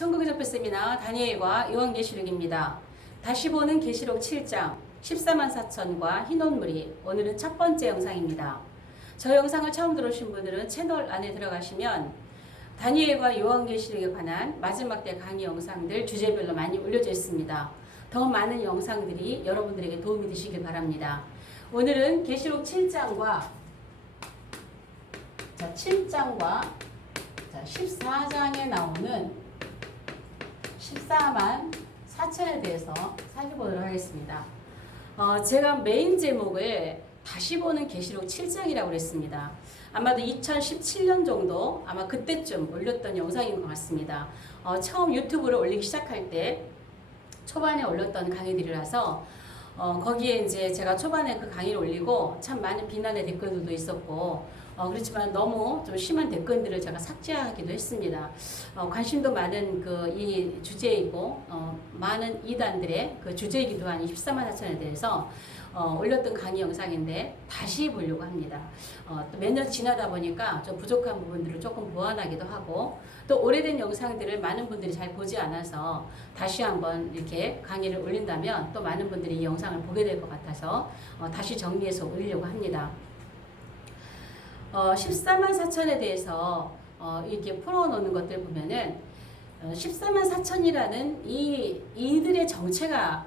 천국의 접근 세미나 다니엘과 요한계시록입니다. 다시 보는 계시록 7장 14만 4천과 흰옷무리. 오늘은 첫 번째 영상입니다. 저 영상을 처음 들어오신 분들은 채널 안에 들어가시면 다니엘과 요한계시록에 관한 마지막 때 강의 영상들 주제별로 많이 올려져 있습니다. 더 많은 영상들이 여러분들에게 도움이 되시길 바랍니다. 오늘은 계시록 7장과 14장에 나오는 14만 4천에 대해서 살펴보도록 하겠습니다. 제가 메인 제목을 다시 보는 계시록 7장이라고 그랬습니다. 아마도 2017년 정도 아마 그때쯤 올렸던 영상인 것 같습니다. 처음 유튜브를 올리기 시작할 때 초반에 올렸던 강의들이라서 거기에 이제 제가 초반에 그 강의를 올리고 참 많은 비난의 댓글들도 있었고 그렇지만 너무 좀 심한 댓글들을 제가 삭제하기도 했습니다. 관심도 많은 이 주제이고 많은 이단들의 그 주제이기도 한 14만 4천에 대해서 올렸던 강의 영상인데 다시 보려고 합니다. 또 몇 년 지나다 보니까 좀 부족한 부분들을 조금 보완하기도 하고 또 오래된 영상들을 많은 분들이 잘 보지 않아서 다시 한번 이렇게 강의를 올린다면 또 많은 분들이 이 영상을 보게 될 것 같아서 다시 정리해서 올리려고 합니다. 14만 4천에 대해서 이렇게 풀어놓는 것들 보면은 14만 4천이라는 이들의 정체가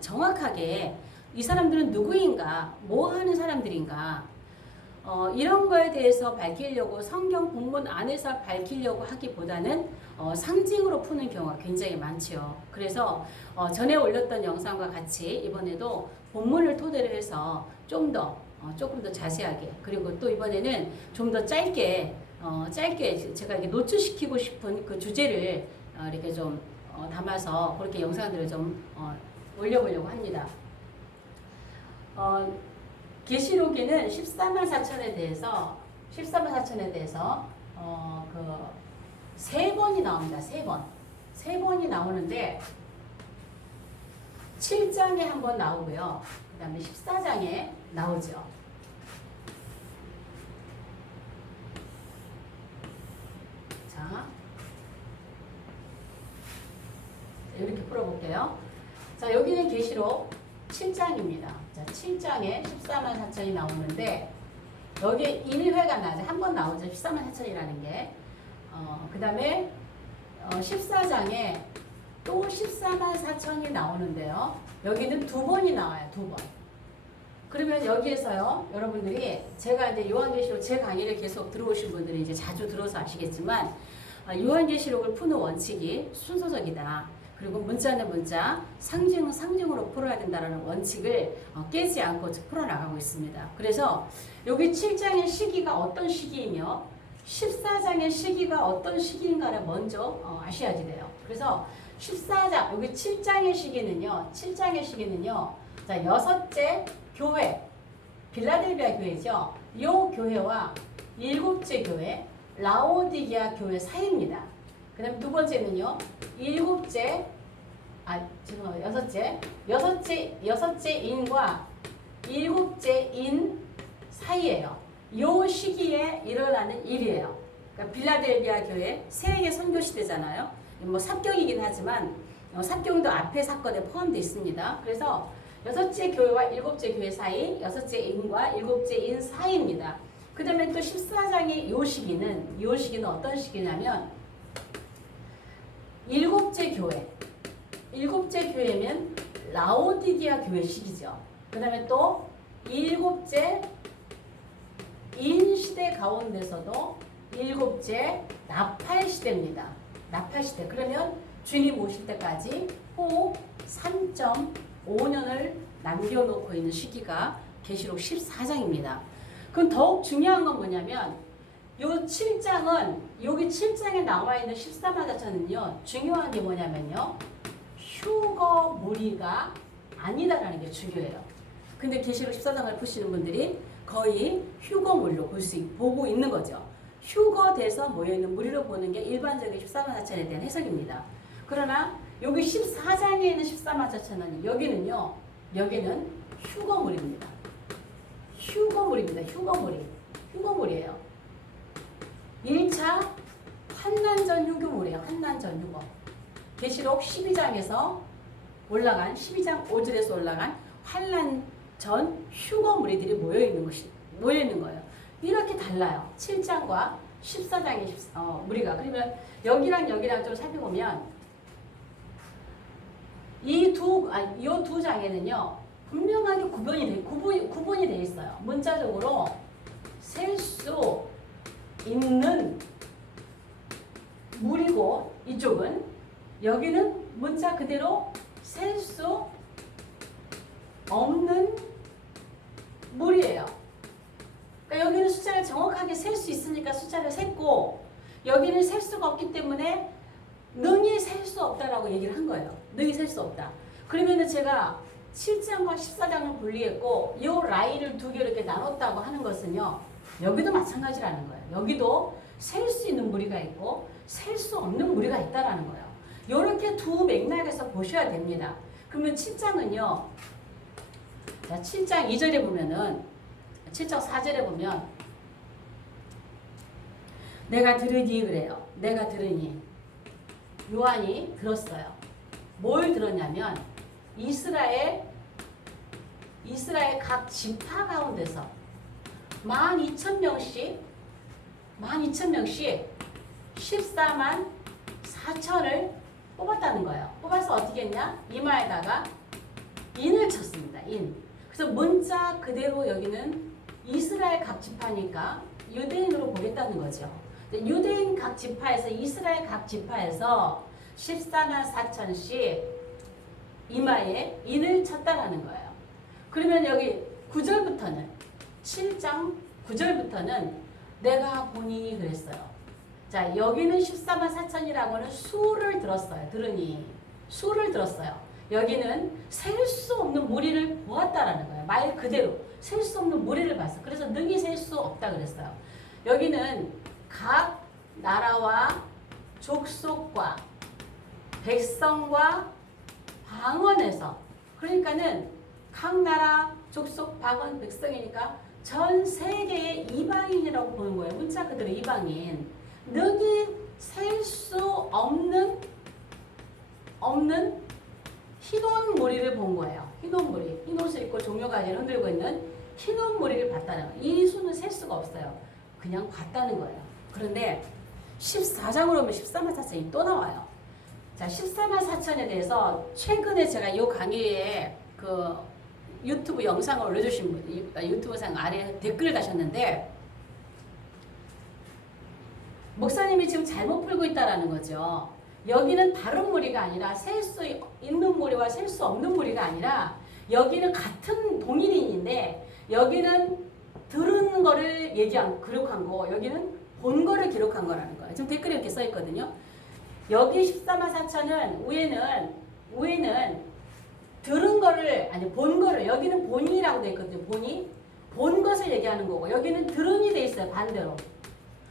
정확하게 이 사람들은 누구인가, 뭐 하는 사람들인가, 이런 거에 대해서 밝히려고 성경 본문 안에서 밝히려고 하기보다는 상징으로 푸는 경우가 굉장히 많죠. 그래서 전에 올렸던 영상과 같이 이번에도 본문을 토대로 해서 조금 더 자세하게, 그리고 또 이번에는 좀 더 짧게 제가 이렇게 노출시키고 싶은 그 주제를 이렇게 좀 담아서 그렇게 영상들을 좀 올려보려고 합니다. 계시록에는 14만 4천에 대해서 세 번이 나옵니다. 세 번이 나오는데 7장에 한 번 나오고요. 그 다음에 14장에 나오죠. 자, 이렇게 풀어볼게요. 자, 여기는 계시록 7장입니다. 자, 7장에 14만 4천이 나오는데 여기에 1회가 나죠. 한 번 나오죠. 14만 4천이라는 게. 그 다음에 14장에 또 14만 4천이 나오는데요. 여기는 두 번이 나와요. 두 번. 그러면 여기에서요, 여러분들이 제가 이제 요한계시록 제 강의를 계속 들어오신 분들이 이제 자주 들어서 아시겠지만 요한계시록을 푸는 원칙이 순서적이다. 그리고 문자는 문자, 상징은 상징으로 풀어야 된다는 원칙을 깨지 않고 풀어나가고 있습니다. 그래서 여기 7장의 시기가 어떤 시기이며 14장의 시기가 어떤 시기인가를 먼저 아셔야지 돼요. 그래서 14장, 여기 7장의 시기는요, 자, 여섯째 교회, 빌라델비아 교회죠. 이 교회와 일곱째 교회, 라오디게아 교회 사이입니다. 그 다음에 두 번째는요, 여섯째 인과 일곱째 인 사이예요. 요 시기에 일어나는 일이에요. 그러니까 빌라델비아 교회 세계 선교 시대잖아요. 뭐 삽경이긴 하지만 삽경도 앞에 사건에 포함되어 있습니다. 그래서 여섯째 교회와 일곱째 교회 사이, 여섯째 인과 일곱째 인 사이입니다. 그 다음에 또 14장의 요 시기는 어떤 시기냐면 일곱째 교회면 라오디게아 교회 시기죠. 그 다음에 또 일곱째 인 시대 가운데서도 일곱째 나팔 시대입니다. 나팔 시대. 그러면 주님 오실 때까지 호 3.5년을 남겨놓고 있는 시기가 계시록 14장입니다. 그럼 더욱 중요한 건 뭐냐면 요 7장은 여기 7장에 나와 있는 14만 4천은요. 중요한 게 뭐냐면요. 휴거 무리가 아니다라는 게 중요해요. 근데 계시록 14장을 푸시는 분들이 거의 휴거물로 보고 있는 거죠. 휴거돼서 모여있는 무리로 보는 게 일반적인 14만 4천에 대한 해석입니다. 그러나 여기 14장에 있는 14만 4천은 여기는 휴거물입니다. 휴거물이에요. 1차 환난전 휴거물이에요. 환난전 휴거. 계시록 12장에서 올라간 12장 5절에서 올라간 환란 전 휴거 무리들이 모여 있는 거예요. 이렇게 달라요. 7장과 14장의 무리가. 그러면 여기랑 여기랑 좀 살펴보면 이 두 장에는요 분명하게 구분이 돼 있어요. 문자적으로 셀 수 있는 물이고 이쪽은 여기는 문자 그대로 셀 수 없는 물이에요. 그러니까 여기는 숫자를 정확하게 셀 수 있으니까 숫자를 셌고 여기는 셀 수가 없기 때문에 능히 셀 수 없다라고 얘기를 한 거예요. 능히 셀 수 없다. 그러면은 제가 7장과 14장을 분리했고 이 라인을 두 개로 이렇게 나눴다고 하는 것은요. 여기도 마찬가지라는 거예요. 여기도 셀 수 있는 무리가 있고 셀 수 없는 무리가 있다라는 거예요. 이렇게 두 맥락에서 보셔야 됩니다. 그러면 7장은요. 자, 7장 2절에 보면은 7장 4절에 보면 내가 들으니 그래요. 내가 들으니 요한이 들었어요. 뭘 들었냐면 이스라엘 각 지파 가운데서 12,000명씩 14만 4천을 뽑았다는 거예요. 뽑아서 어떻게 했냐? 이마에다가 인을 쳤습니다. 인. 그래서 문자 그대로 여기는 이스라엘 각 지파니까 유대인으로 보겠다는 거죠. 유대인 각 지파에서 이스라엘 각 지파에서 14만 4천씩 이마에 인을 쳤다라는 거예요. 그러면 여기 9절부터는 7장 9절부터는 내가 보니 그랬어요. 자, 여기는 14만 4천이라고는 수를 들었어요. 들으니 수를 들었어요. 여기는 셀 수 없는 무리를 보았다라는 거예요. 말 그대로 셀 수 없는 무리를 봤어. 그래서 능히 셀 수 없다 그랬어요. 여기는 각 나라와 족속과 백성과 방언에서 그러니까는 각 나라 족속 방언 백성이니까 전 세계의 이방인이라고 보는 거예요. 문자 그대로 이방인. 능히 셀 수 없는 흰옷 무리를 본 거예요. 흰옷 무리. 흰옷을 입고 종려가지를 흔들고 있는 흰옷 무리를 봤다는 거예요. 이 수는 셀 수가 없어요. 그냥 봤다는 거예요. 그런데 14장으로 오면 14만 4천이 또 나와요. 자, 14만 4천에 대해서 최근에 제가 이 강의에 그 유튜브 영상을 올려주신 분, 유튜브상 아래 댓글을 다셨는데 목사님이 지금 잘못 풀고 있다라는 거죠. 여기는 다른 무리가 아니라 셀 수 있는 무리와 셀 수 없는 무리가 아니라 여기는 같은 동일인인데 여기는 들은 거를 기록한 거, 여기는 본 거를 기록한 거라는 거예요. 지금 댓글에 이렇게 써 있거든요. 여기 14만 4천은 우에는 들은 거를 본 거를 여기는 본이라고 돼 있거든요. 본 것을 얘기하는 거고 여기는 들은이 돼 있어요. 반대로.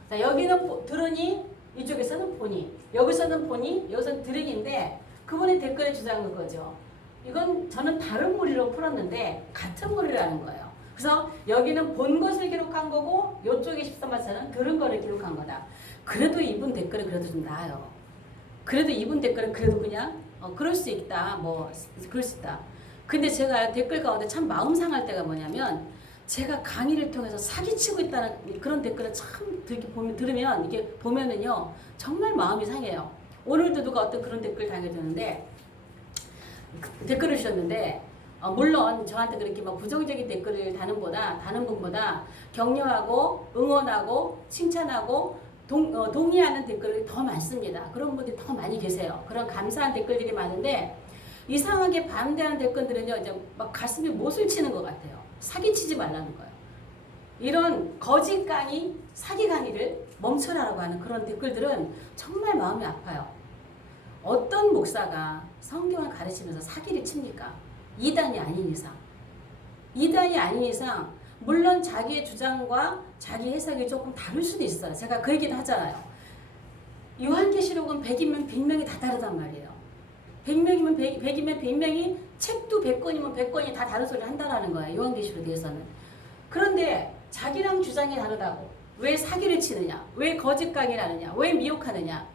자, 여기는 들은이, 이쪽에서는 본이, 여기서는 본이, 여기서는 들은인데 그분이 댓글에 주장한 거죠. 이건 저는 다른 무리로 풀었는데 같은 무리라는 거예요. 그래서 여기는 본 것을 기록한 거고 이쪽에 14만 4천은 들은 거를 기록한 거다. 그래도 이분 댓글은 그래도 좀 나아요. 그래도 이분 댓글은 그래도 그냥 그럴 수 있다. 그럴 수 있다. 근데 제가 댓글 가운데 참 마음 상할 때가 뭐냐면 제가 강의를 통해서 사기치고 있다는 그런 댓글을 참 들으면 이게 보면은요 정말 마음이 상해요. 오늘도 누가 어떤 그런 댓글 달겨주는데 댓글을 주셨는데 물론 저한테 그렇게 막 부정적인 댓글을 다는 분보다 격려하고 응원하고 칭찬하고 동의하는 댓글이 더 많습니다. 그런 분들이 더 많이 계세요. 그런 감사한 댓글들이 많은데 이상하게 반대하는 댓글들은요 이제 막 가슴이 못을 치는 것 같아요. 사기치지 말라는 거예요. 이런 거짓 강의, 사기 강의를 멈춰라라고 하는 그런 댓글들은 정말 마음이 아파요. 어떤 목사가 성경을 가르치면서 사기를 칩니까? 이단이 아닌 이상 물론 자기의 주장과 자기 해석이 조금 다를 수도 있어요. 제가 그 얘기도 하잖아요. 요한계시록은 100이면 100명이 다 다르단 말이에요. 100명이면 100이면 100명이 책도 100권이면 100권이 다 다른 소리를 한다는 거예요. 요한계시록에 대해서는. 그런데 자기랑 주장이 다르다고 왜 사기를 치느냐? 왜 거짓 강의를 하느냐? 왜 미혹하느냐?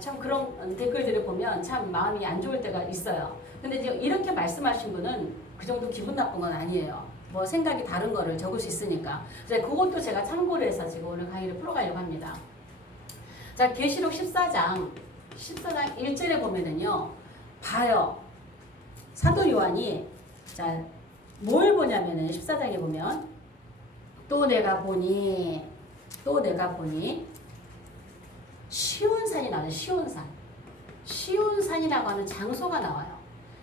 참 그런 댓글들을 보면 참 마음이 안 좋을 때가 있어요. 근데 이제 이렇게 말씀하신 분은 그 정도 기분 나쁜 건 아니에요. 뭐 생각이 다른 거를 적을 수 있으니까. 그래서 그것도 제가 참고를 해서 지금 오늘 강의를 풀어가려고 합니다. 자, 계시록 14장 1절에 보면은요. 봐요. 사도 요한이 자, 뭘 보냐면은 14장에 보면 또 내가 보니 시온산이 나와요. 시온산. 시온산이라고 하는 장소가 나와요.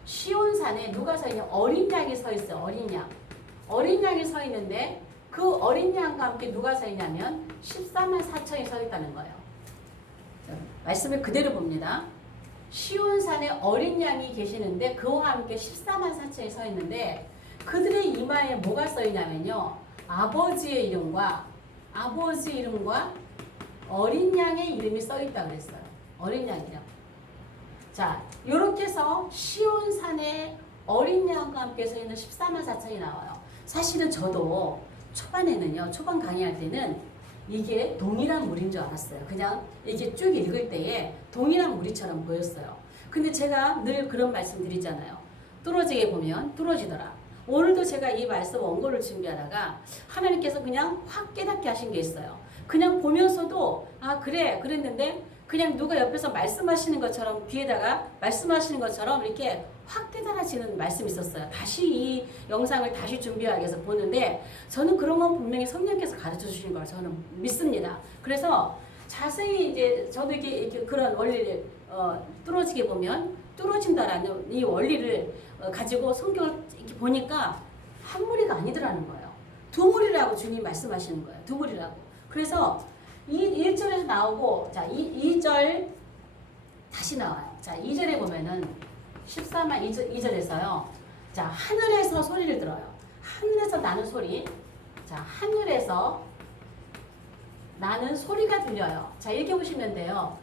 시온산에 누가 서 있냐? 어린 양이 서 있어요. 어린 양. 어린 양이 서 있는데 그 어린 양과 함께 누가 서 있냐면 14만 4천이 서 있다는 거예요. 자, 말씀을 그대로 봅니다. 시온산에 어린 양이 계시는데 그와 함께 14만 4천이 서 있는데 그들의 이마에 뭐가 써 있냐면요. 아버지의 이름과 어린 양의 이름이 써 있다고 그랬어요. 어린 양이요. 자, 요렇게 해서 시온산에 어린 양과 함께 서 있는 14만 4천이 나와요. 사실은 저도 초반에는요. 초반 강의할 때는 이게 동일한 물인 줄 알았어요. 그냥 이게 쭉 읽을 때에 동일한 무리처럼 보였어요. 근데 제가 늘 그런 말씀 드리잖아요. 뚫어지게 보면 뚫어지더라. 오늘도 제가 이 말씀 원고를 준비하다가 하나님께서 그냥 확 깨닫게 하신 게 있어요. 그냥 보면서도 아 그래 그랬는데 그냥 누가 옆에서 말씀하시는 것처럼 귀에다가 말씀하시는 것처럼 이렇게 확 깨달아지는 말씀이 있었어요. 다시 이 영상을 다시 준비하기 위해서 보는데 저는 그런 건 분명히 성령께서 가르쳐 주시는 걸 저는 믿습니다. 그래서 자세히 이제 저도 이렇게 그런 원리를 뚫어지게 보면 뚫어진다라는 이 원리를 가지고 성경을 이렇게 보니까 한 무리가 아니더라는 거예요. 두 무리라고 주님 말씀하시는 거예요. 두 무리라고. 그래서 이 1절에서 나오고 자 2절 다시 나와요. 자 2절에 보면은 14만 2절에서요. 자 하늘에서 소리를 들어요. 하늘에서 나는 소리. 자 하늘에서 나는 소리가 들려요. 자 이렇게 보시면 돼요.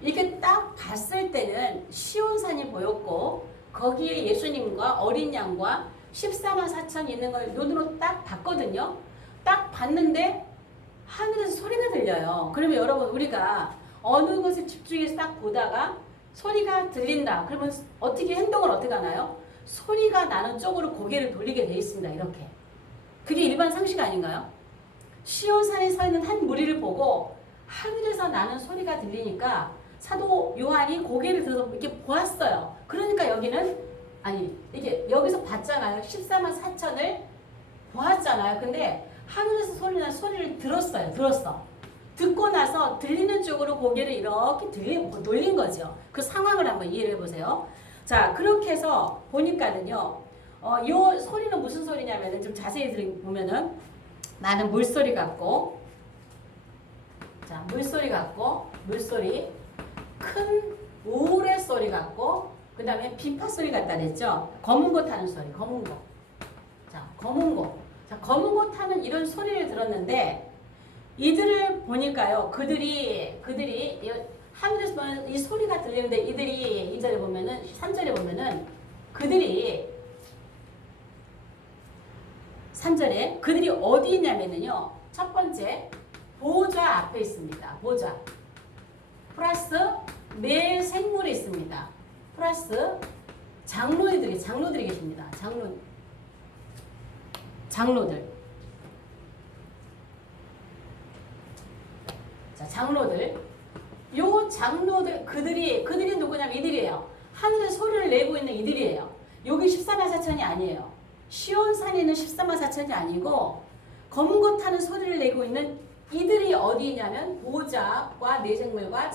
이렇게 딱 봤을 때는 시온산이 보였고 거기에 예수님과 어린 양과 14만 4천 있는 걸 눈으로 딱 봤거든요. 딱 봤는데 하늘에서 소리가 들려요. 그러면 여러분 우리가 어느 것을 집중해서 딱 보다가 소리가 들린다. 그러면 어떻게 행동을 어떻게 하나요? 소리가 나는 쪽으로 고개를 돌리게 돼 있습니다. 이렇게. 그게 일반 상식 아닌가요? 시온산에 서 있는 한 무리를 보고 하늘에서 나는 소리가 들리니까 사도 요한이 고개를 들어서 이렇게 보았어요. 그러니까 여기는 아니 이게 여기서 봤잖아요. 14만 4천을 보았잖아요. 근데 하늘에서 소리나는 소리를 들었어요. 듣고 나서 들리는 쪽으로 고개를 이렇게 돌린 거죠. 그 상황을 한번 이해를 해보세요. 자, 그렇게 해서 보니까는요, 요 소리는 무슨 소리냐면은 좀 자세히 보면은 나는 물소리 같고, 자, 물소리 큰 우레 소리 같고, 그 다음에 비파 소리 같다 그랬죠? 검은 거 타는 소리, 검은 거. 자, 검은 거. 자, 검은 거 타는 이런 소리를 들었는데, 이들을 보니까요, 그들이 하늘에서 보면 이 소리가 들리는데 이들이 2절에 보면은 3절에 보면은 그들이 3절에 그들이 어디 있냐면은요. 첫 번째 보좌 앞에 있습니다. 보좌 플러스 매 생물이 있습니다. 플러스 장로들이 계십니다. 장로들. 자, 장로들. 요 장로들, 그들이 누구냐면 이들이에요. 하늘에 소리를 내고 있는 이들이에요. 여기 14만 4천이 아니에요. 시온산에 있는 14만 4천이 아니고, 검은 것 타는 소리를 내고 있는 이들이 어디냐면, 보좌과 내생물과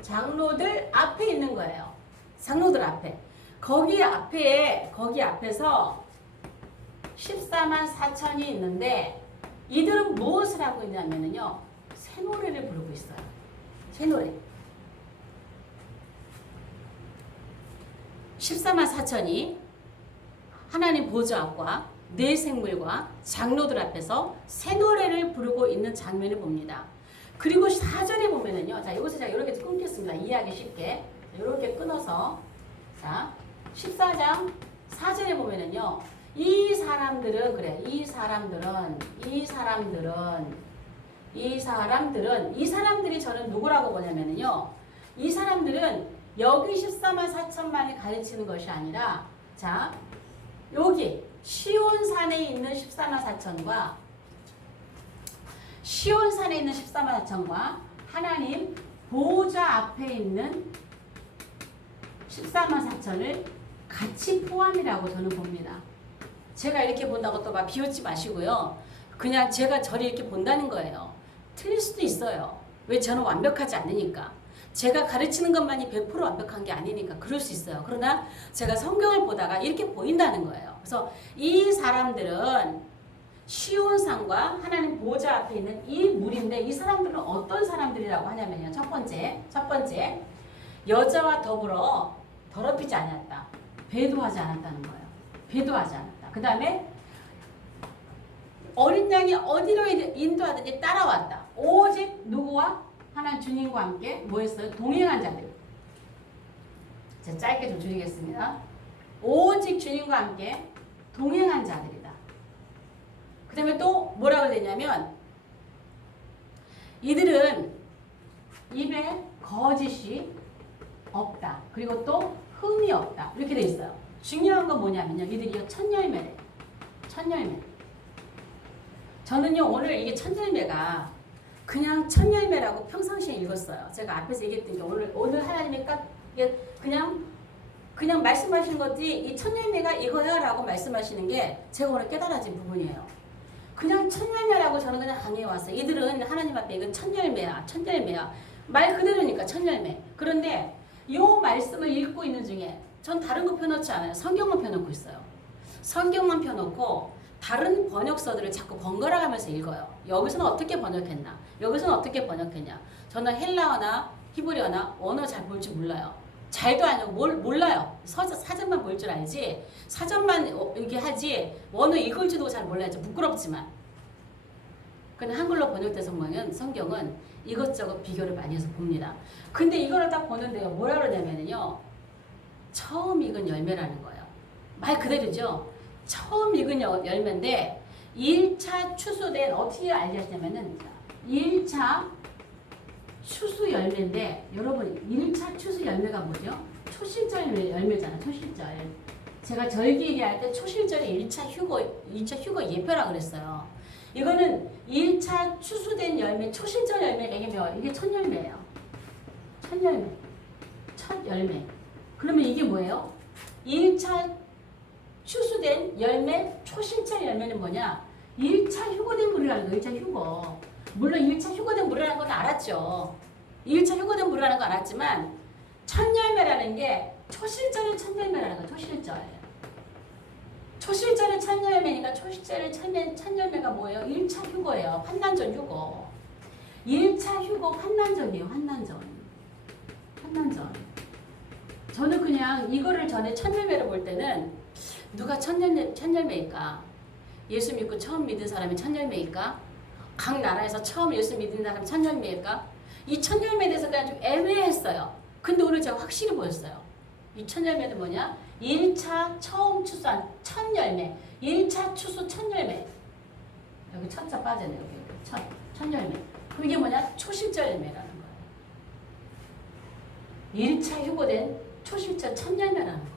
장로들 앞에 있는 거예요. 장로들 앞에. 거기 앞에서 14만 4천이 있는데, 이들은 무엇을 하고 있냐면요. 새 노래를 부르고 있어요. 새 노래. 14만 4천이 하나님 보좌 앞과 네 생물과 장로들 앞에서 새 노래를 부르고 있는 장면을 봅니다. 그리고 4절에 보면은요. 자, 이것을 제가 이렇게 끊겠습니다. 이해하기 쉽게. 이렇게 끊어서. 자, 14장 4절에 보면은요. 이 사람들은 이 사람들이 저는 누구라고 보냐면요. 이 사람들은 여기 14만 4천만이 가르치는 것이 아니라, 자, 여기 시온산에 있는 14만 4천과 시온산에 있는 14만 4천과 하나님 보호자 앞에 있는 14만 4천을 같이 포함이라고 저는 봅니다. 제가 이렇게 본다고 또 막 비웃지 마시고요. 그냥 제가 저를 이렇게 본다는 거예요. 틀릴 수도 있어요. 왜? 저는 완벽하지 않으니까. 제가 가르치는 것만이 100% 완벽한 게 아니니까 그럴 수 있어요. 그러나 제가 성경을 보다가 이렇게 보인다는 거예요. 그래서 이 사람들은 시온산과 하나님 보호자 앞에 있는 이 무리인데, 이 사람들은 어떤 사람들이라고 하냐면요. 첫 번째 여자와 더불어 더럽히지 않았다. 배도하지 않았다는 거예요. 배도하지 않았다. 그 다음에 어린 양이 어디로 인도하든지 따라왔다. 오직 누구와? 하나님 주님과 함께 뭐 했어요? 동행한 자들. 제가 짧게 좀 줄이겠습니다. 오직 주님과 함께 동행한 자들이다. 그 다음에 또 뭐라고 되냐면, 이들은 입에 거짓이 없다. 그리고 또 흠이 없다. 이렇게 돼 있어요. 중요한 건 뭐냐면요. 이들이 첫열매래. 첫열매. 저는요, 오늘 이게 첫열매가 그냥 첫열매라고 평상시에 읽었어요. 제가 앞에서 얘기했던 게 오늘 하나님이 그냥 말씀하시는 것들이 이 첫열매가 이거야 라고 말씀하시는 게 제가 오늘 깨달아진 부분이에요. 그냥 첫열매라고 저는 그냥 강의해 왔어요. 이들은 하나님 앞에 이건 첫열매야. 첫열매야. 말 그대로니까 첫열매. 그런데 이 말씀을 읽고 있는 중에 전 다른 거 펴놓지 않아요. 성경만 펴놓고 있어요. 성경만 펴놓고 다른 번역서들을 자꾸 번갈아 가면서 읽어요. 여기서는 어떻게 번역했나? 여기서는 어떻게 번역했냐? 저는 헬라어나 히브리어나 원어 잘 볼 줄 몰라요. 잘도 아니고 몰라요. 사전만 볼 줄 알지. 사전만 이렇게 하지. 원어 읽을 줄도 잘 몰라야죠. 부끄럽지만. 근데 한글로 번역된 성경은 이것저것 비교를 많이 해서 봅니다. 근데 이거를 딱 보는데요. 뭐라 그러냐면요. 처음 익은 열매라는 거예요. 말 그대로죠. 처음 익은 열매인데 1차 추수된, 어떻게 알겠냐면은 1차 추수 열매인데, 여러분 1차 추수 열매가 뭐죠? 초실절 열매잖아. 초실절. 제가 절기 얘기할 때 초실절이 1차 휴거 예표라 그랬어요. 이거는 1차 추수된 열매, 초실절 열매가 이게 첫 열매예요. 첫 열매. 첫 열매. 그러면 이게 뭐예요? 1차 추수된 열매, 초실절 열매는 뭐냐? 1차 휴거된 물이라는 거, 1차 휴거. 물론 1차 휴거된 물이라는 건 알았죠. 1차 휴거된 물이라는 건 알았지만, 첫 열매라는 게 초실절의 첫 열매라는 거, 초실절. 초실절의 첫 열매니까 초실절의 첫 열매가 뭐예요? 1차 휴거예요. 환난전 휴거. 1차 휴거 환난전이에요. 환난전. 저는 그냥 이거를 전에 첫 열매를 볼 때는 누가 첫 열매일까? 예수 믿고 처음 믿은 사람이 첫 열매일까? 각 나라에서 처음 예수 믿은 사람이 첫 열매일까? 이 첫 열매에 대해서 그냥 좀 애매했어요. 근데 오늘 제가 확실히 보였어요. 이 첫 열매는 뭐냐? 1차 처음 추수한 첫 열매. 1차 추수 첫 열매. 여기 첫자 빠졌네. 여기 첫 열매. 그럼 이게 뭐냐? 초실절 열매라는 거예요. 1차 휴거된 초실절 첫 열매라는 거예요.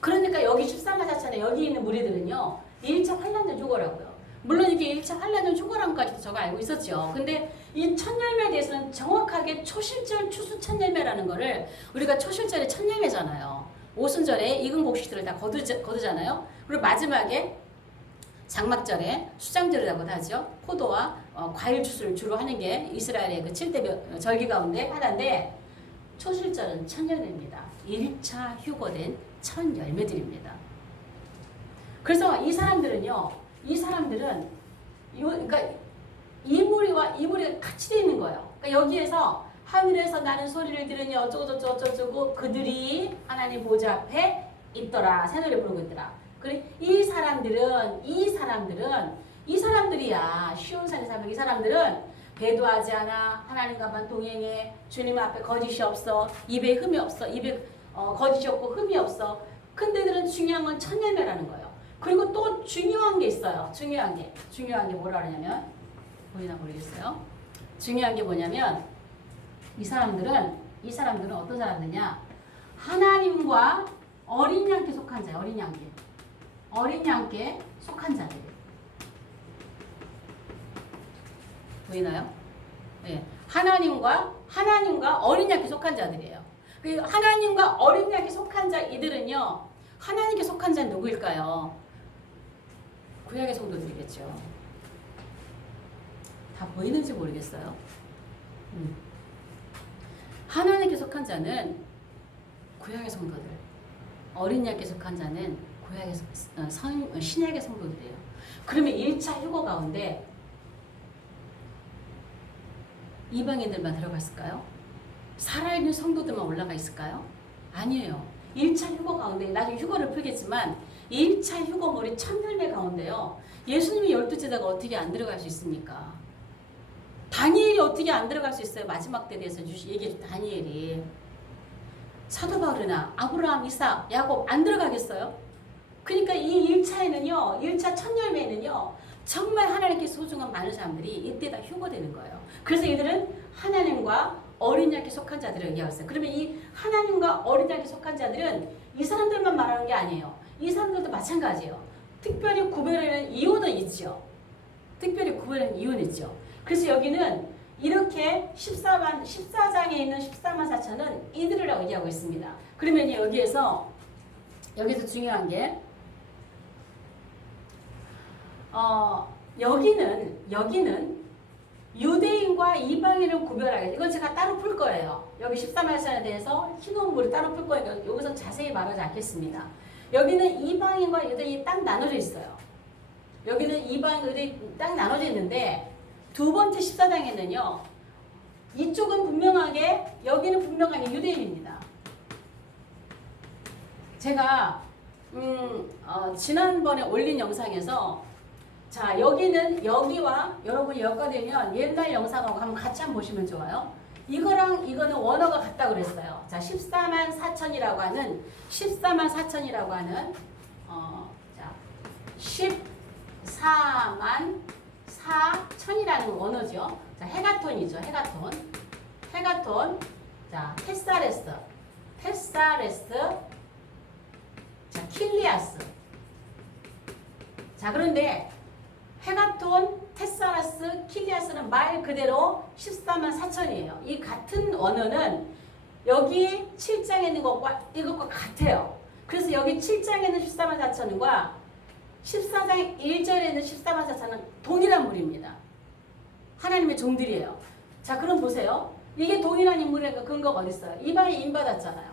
그러니까 여기 14만 4천에 여기 있는 무리들은요. 1차 환란전 휴거라고요. 물론 이게 1차 환란전 휴거랑까지도 저가 알고 있었죠. 근데 이 첫 열매에 대해서는 정확하게 초실절 추수 첫 열매라는 거를, 우리가 초실절의 첫 열매잖아요. 오순절에 익은 곡식들을 다 거두잖아요. 그리고 마지막에 장막절에 수장절이라고도 하죠. 포도와 과일 추수를 주로 하는 게 이스라엘의 그 7대 절기 가운데 하나인데, 초실절은 첫 열매입니다. 1차 휴거된 첫 열매들입니다. 그래서 이 사람들은 그러니까 이 무리가 같이 되어 있는 거예요. 그러니까 여기에서 하늘에서 나는 소리를 들으니 어쩌고 그들이 하나님 보좌 앞에 있더라. 새노래 부르고 있더라. 그래 이 사람들이야. 시온산에 사는 이 사람들은 배도하지 않아. 하나님과만 동행해. 주님 앞에 거짓이 없어. 입에 흠이 없어. 입에 거짓이 없고 흠이 없어. 근데 들은 중요한 건 첫 열매라는 거예요. 그리고 또 중요한 게 있어요. 중요한 게 뭐라 그러냐면 보이나 모르겠어요. 중요한 게 뭐냐면 이 사람들은 어떤 사람들이냐? 하나님과 어린 양께 속한 자예요. 어린 양께 속한 자들. 보이나요? 네. 하나님과 어린 양께 속한 자들이에요. 그 하나님과 어린 양께 속한 자 이들은요. 하나님께 속한 자는 누구일까요? 구약의 성도들이겠죠. 다 보이는지 모르겠어요. 하나님께 속한 자는 구약의 성도들, 어린 양께 속한 자는 신약의 성도들이에요. 그러면 1차 휴거 가운데 이방인들만 들어갔을까요? 살아있는 성도들만 올라가 있을까요? 아니에요. 1차 휴거 가운데 나중에 휴거를 풀겠지만 1차 휴거물이 천열매 가운데요. 예수님의 12제자가 어떻게 안 들어갈 수 있습니까? 다니엘이 어떻게 안 들어갈 수 있어요? 마지막 때에 대해서 얘기해 준 다니엘이. 사도 바울이나 아브라함, 이삭, 야곱 안 들어가겠어요? 그러니까 이 1차에는요. 1차 천열매에는요. 정말 하나님께 소중한 많은 사람들이 이때 다 휴거되는 거예요. 그래서 이들은 하나님과 어린 양께 속한 자들을 얘기하고 있어요. 그러면 이 하나님과 어린 양께 속한 자들은 이 사람들만 말하는 게 아니에요. 이 사람들도 마찬가지예요. 특별히 구별하는 이유는 있죠. 그래서 여기는 이렇게 14장에 있는 14만 4천은 이들이라고 얘기하고 있습니다. 그러면 여기서 중요한 게 여기는 유대인과 이방인을 구별하게. 이건 제가 따로 풀 거예요. 여기 14만 4천에 대해서 흰홍물을 따로 풀 거니까 여기서 자세히 말하지 않겠습니다. 여기는 이방인과 유대인이 딱 나눠져 있어요. 여기는 이방인, 유대인이 딱 나눠져 있는데 두 번째 14장에는요. 이쪽은 여기는 분명하게 유대인입니다. 제가 지난번에 올린 영상에서 자 여기와 여러분이 엮어되면 옛날 영상하고 한번 같이 한번 보시면 좋아요. 이거랑 이거는 원어가 같다고 그랬어요. 자 14만 4천이라고 하는 14만 4천이라는 원어죠. 자 헤가톤이죠. 헤가톤. 자 테사레스. 자 킬리아스. 자 그런데 헤가톤, 테사라스, 킬리아스는 말 그대로 14만 4천이에요. 이 같은 원어는 여기 7장에 있는 이것과 같아요. 그래서 여기 7장에 있는 14만 4천과 14장 1절에 있는 14만 4천은 동일한 물입니다. 하나님의 종들이에요. 자 그럼 보세요. 이게 동일한 인물의 근거가 어디 있어요? 이마에 인 받았잖아요.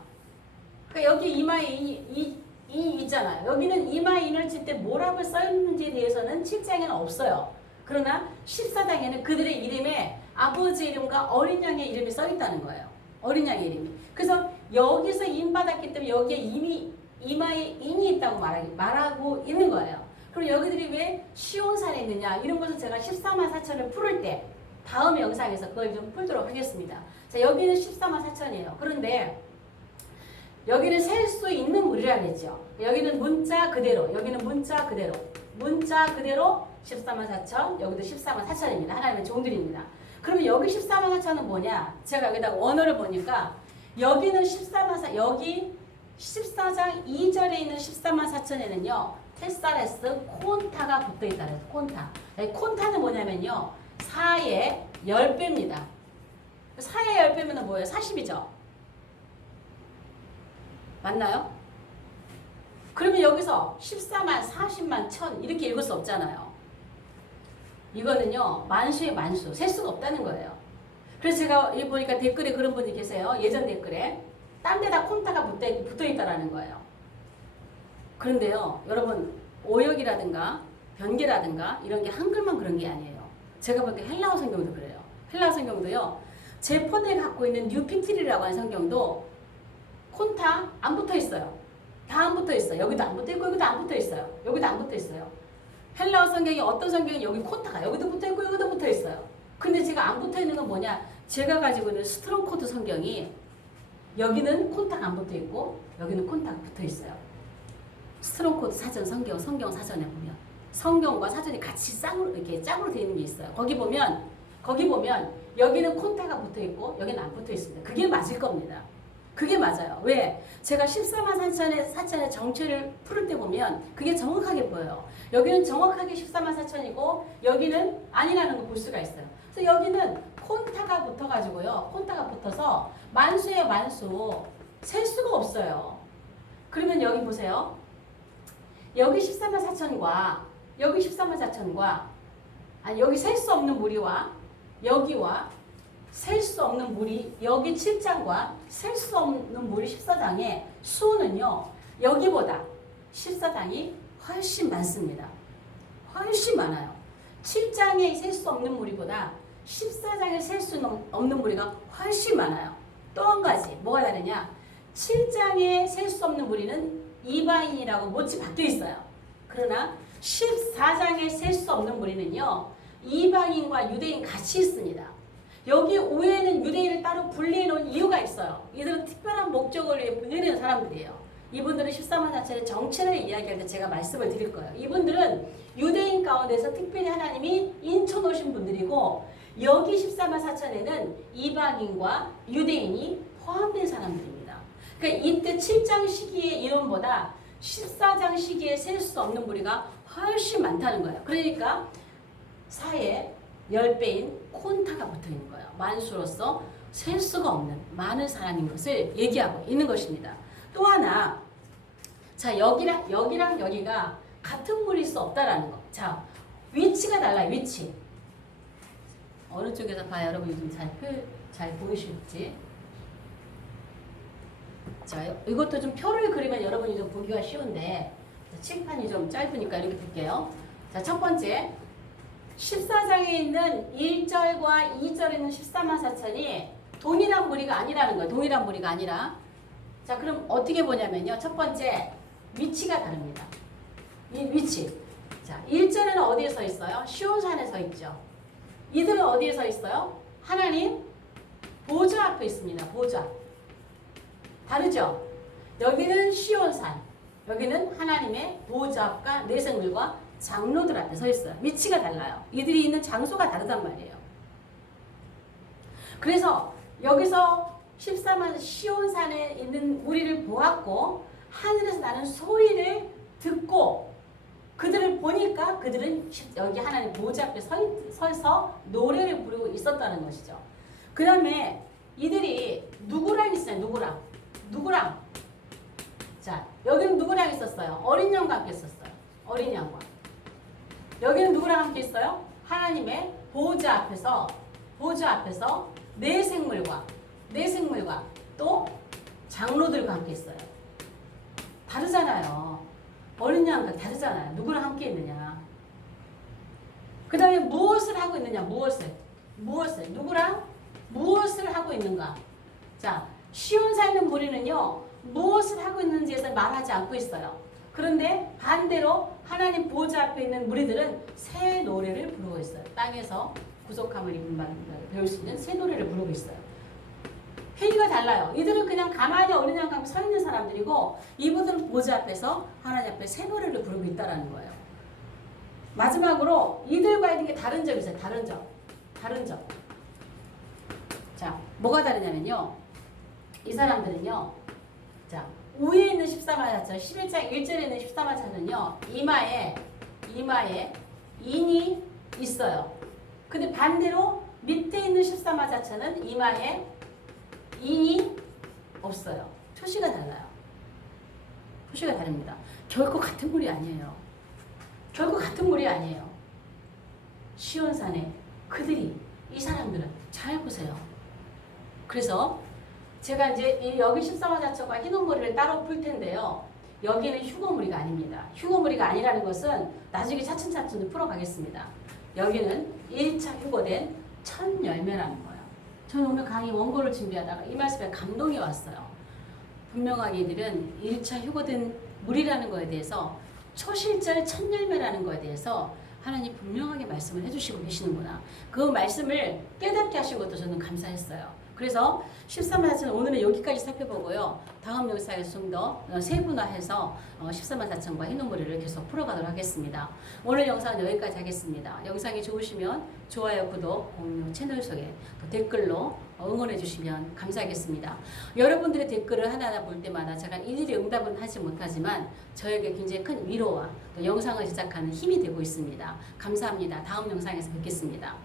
그러니까 여기 이마에 이 있잖아요. 여기는 이마에 인을 칠 때 뭐라고 써있는지에 대해서는 7장에는 없어요. 그러나 14장에는 그들의 이름에 아버지 이름과 어린 양의 이름이 써있다는 거예요. 어린 양의 이름이. 그래서 여기서 인 받았기 때문에 여기에 이미 이마에 인이 있다고 말하고 있는 거예요. 그럼 여기들이 왜 시온산에 있느냐 이런 것을 제가 14만 4천을 풀을 때 다음 영상에서 그걸 좀 풀도록 하겠습니다. 자 여기는 14만 4천이에요. 그런데 여기는 셀 수 있는 물이라 그랬죠. 여기는 문자 그대로 14만 4천, 여기도 14만 4천입니다. 하나님의 종들입니다. 그러면 여기 14만 4천은 뭐냐? 제가 여기다가 원어를 보니까 여기는 14만 4, 여기 14장 2절에 있는 14만 4천에는요. 테사레스 콘타가 붙어있다. 콘타. 콘타는 뭐냐면요. 4의 10배입니다. 4의 10배면 뭐예요? 40이죠. 맞나요? 그러면 여기서 14만, 40만, 1000 이렇게 읽을 수 없잖아요. 이거는요. 만수의 만수. 셀 수가 없다는 거예요. 그래서 제가 여기 보니까 댓글에 그런 분이 계세요. 예전 댓글에. 딴 데다 콘타가 붙어있다라는 거예요. 그런데요. 여러분 오역이라든가 변계라든가 이런 게 한글만 그런 게 아니에요. 제가 볼 때 헬라어 성경도 그래요. 헬라어 성경도요. 제 폰에 갖고 있는 뉴피틀이라고 하는 성경도 콘타 안 붙어 있어요. 다 안 붙어 있어요. 여기도 안 붙어 있고 여기도 안 붙어 있어요. 여기도 안 붙어 있어요. 헬라어 성경이 어떤 성경은 여기 콘타가 여기도 붙어 있고 여기도 붙어 있어요. 근데 제가 안 붙어 있는 건 뭐냐? 제가 가지고 있는 스트롱코드 성경이 여기는 콘타가 안 붙어 있고 여기는 콘타가 붙어 있어요. 스트롱코드 사전 성경 사전에 보면 성경과 사전이 같이 이렇게 짝으로 되어 있는 게 있어요. 거기 보면 여기는 콘타가 붙어 있고 여기는 안 붙어 있습니다. 그게 맞을 겁니다. 그게 맞아요. 왜? 제가 14만 사천의 정체를 풀을 때 보면 그게 정확하게 보여요. 여기는 정확하게 14만 사천이고 여기는 아니라는 걸 볼 수가 있어요. 그래서 여기는 콘타가 붙어가지고요. 콘타가 붙어서 만수의 만수 셀 수가 없어요. 그러면 여기 보세요. 여기 14만 사천과 여기 14만 사천과 아니 여기 셀 수 없는 무리와 여기와 셀 수 없는 무리 여기 7장과 셀 수 없는 무리 14장의 수는요. 여기보다 14장이 훨씬 많습니다. 훨씬 많아요. 7장에 셀 수 없는 무리보다 14장에 셀 수 없는 무리가 훨씬 많아요. 또 한 가지 뭐가 다르냐? 7장에 셀 수 없는 무리는 이방인이라고 못이 박혀 있어요. 그러나 14장에 셀 수 없는 무리는요. 이방인과 유대인 같이 있습니다. 여기 위에는 유대인을 따로 분리해 놓은 이유가 있어요. 이들은 특별한 목적을 위해 분리되는 사람들이에요. 이분들은 14만 사천의 정체를 이야기할 때 제가 말씀을 드릴 거예요. 이분들은 유대인 가운데서 특별히 하나님이 인쳐놓으신 분들이고 여기 14만 사천에는 이방인과 유대인이 포함된 사람들입니다. 그러니까 이때 7장 시기의 인원보다 14장 시기에 셀 수 없는 무리가 훨씬 많다는 거예요. 그러니까 사에 10배인 콘타가 붙어 있는 거예요. 만수로서 셀 수가 없는 많은 사람인 것을 얘기하고 있는 것입니다. 또 하나, 자 여기랑 여기가 같은 무리일 수 없다라는 거. 자 위치가 달라요. 위치. 어느 쪽에서 봐야 여러분이 좀 잘 보이실지. 자 이것도 좀 표를 그리면 여러분이 좀 보기가 쉬운데 칠판이 좀 짧으니까 이렇게 볼게요. 자 첫 번째 14장에 있는 1절과 2절에 있는 14만 사천이 동일한 무리가 아니라는 거예요. 동일한 무리가 아니라. 자 그럼 어떻게 보냐면요. 첫 번째 위치가 다릅니다. 이 위치. 자 1절에는 어디에 서 있어요? 시온산에 서 있죠. 이들은 어디에 서 있어요? 하나님 보좌 앞에 있습니다. 보좌. 다르죠? 여기는 시온산. 여기는 하나님의 보좌 앞과 내생물과 장로들 앞에 서 있어요. 위치가 달라요. 이들이 있는 장소가 다르단 말이에요. 그래서 여기서 14만 시온산에 있는 무리를 보았고 하늘에서 나는 소리를 듣고 그들을 보니까 그들은 여기 하나님 보좌 앞에 서서 노래를 부르고 있었다는 것이죠. 그 다음에 이들이 누구랑 있어요? 누구랑? 자 여기는 누구랑 있었어요? 어린 양과 함께 있었어요. 어린 양과. 여기는 누구랑 함께 있어요? 하나님의 보좌 앞에서 내 생물과 또 장로들과 함께 있어요. 다르잖아요. 어린 양과 다르잖아요. 누구랑 함께 있느냐. 그 다음에 무엇을 하고 있느냐. 누구랑 무엇을 하고 있는가. 자 시온산에 있는 무리는요. 무엇을 하고 있는지에서 말하지 않고 있어요. 그런데 반대로 하나님 보좌 앞에 있는 무리들은 새 노래를 부르고 있어요. 땅에서 구속함을 입은 바를 배울 수 있는 새 노래를 부르고 있어요. 회의가 달라요. 이들은 그냥 가만히 어린 양과 함께 서 있는 사람들이고 이분들은 보좌 앞에서 하나님 앞에 새 노래를 부르고 있다는 거예요. 마지막으로 이들과 있는 게 다른 점이 있어요. 다른 점. 자, 뭐가 다르냐면요. 이 사람들은요. 자, 위에 있는 14만 사천, 11장 1절에 있는 14만 사천은요. 이마에 인이 있어요. 근데 반대로 밑에 있는 14만 사천은 이마에 인이 없어요. 표시가 달라요. 표시가 다릅니다. 결코 같은 물이 아니에요. 시온산에 그들이 이 사람들은 잘 보세요. 그래서 제가 이제 여기 14만 사천과 희노무리를 따로 풀 텐데요. 여기는 휴거무리가 아닙니다. 휴거무리가 아니라는 것은 나중에 차츰 풀어가겠습니다. 여기는 1차 휴거된 첫 열매라는 거예요. 저는 오늘 강의 원고를 준비하다가 이 말씀에 감동이 왔어요. 분명하게 이들은 1차 휴거된 무리라는 거에 대해서 초실절 첫 열매라는 거에 대해서 하나님 분명하게 말씀을 해주시고 계시는구나. 그 말씀을 깨닫게 하신 것도 저는 감사했어요. 그래서 13만 4천 오늘은 여기까지 살펴보고요. 다음 영상에서 좀 더 세분화해서 14만 4천과 흰눈머리를 계속 풀어가도록 하겠습니다. 오늘 영상은 여기까지 하겠습니다. 영상이 좋으시면 좋아요, 구독, 공유, 채널 소개, 또 댓글로 응원해 주시면 감사하겠습니다. 여러분들의 댓글을 하나하나 볼 때마다 제가 일일이 응답은 하지 못하지만 저에게 굉장히 큰 위로와 또 영상을 제작하는 힘이 되고 있습니다. 감사합니다. 다음 영상에서 뵙겠습니다.